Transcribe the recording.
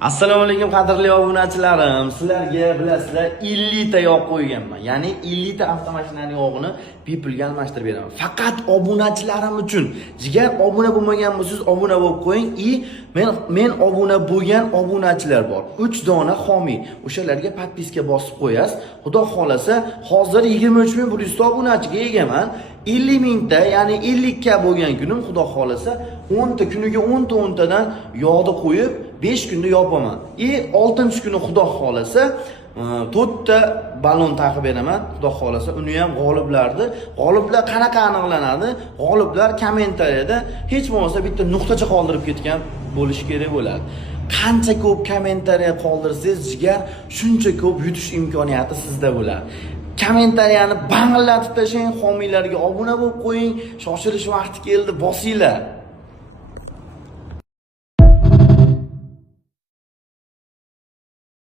Assalomu alaykum qadrli obunachilarim. Sizlarga bilasizlar 50 ta yog' qo'yganman. Ya'ni 50 ta avtomashinani yog'ini bepulga almashtirib beraman. Faqat obunachilarim uchun. Jigar obuna bo'lmagan bo'lsangiz obuna bo'lib qo'ying. Men obuna bo'lgan obunachilar bor. 3 dona xomiy. O'shalarga podpiska bosib qo'yasiz. Xudo xolasa, hozir 23.100 ta obunachiga egaman. 50 mingta, ya'ni 50 ka bo'lgan kunim xudo xolasa 10 ta kuniga 10 tadan yog'ni qo'yib 5 kunda yopaman. 6-kuni xudo xolasa 4 ta balon taqib beraman. Xudo xolasa uni ham g'oliblar qanaqa aniqlanadi? G'oliblar kommentariyada hech bo'lmasa bitta nuqtacha qoldirib ketgan bo'lishi kerak bo'ladi. Qancha ko'p kommentariya qoldirsangiz, jigar shuncha ko'p yutish imkoniyati sizda bo'ladi. Kommentariyani banglatib tashlang, homiylarga obuna bo'lib qo'ying, shoshilish vaqti keldi, bosinglar.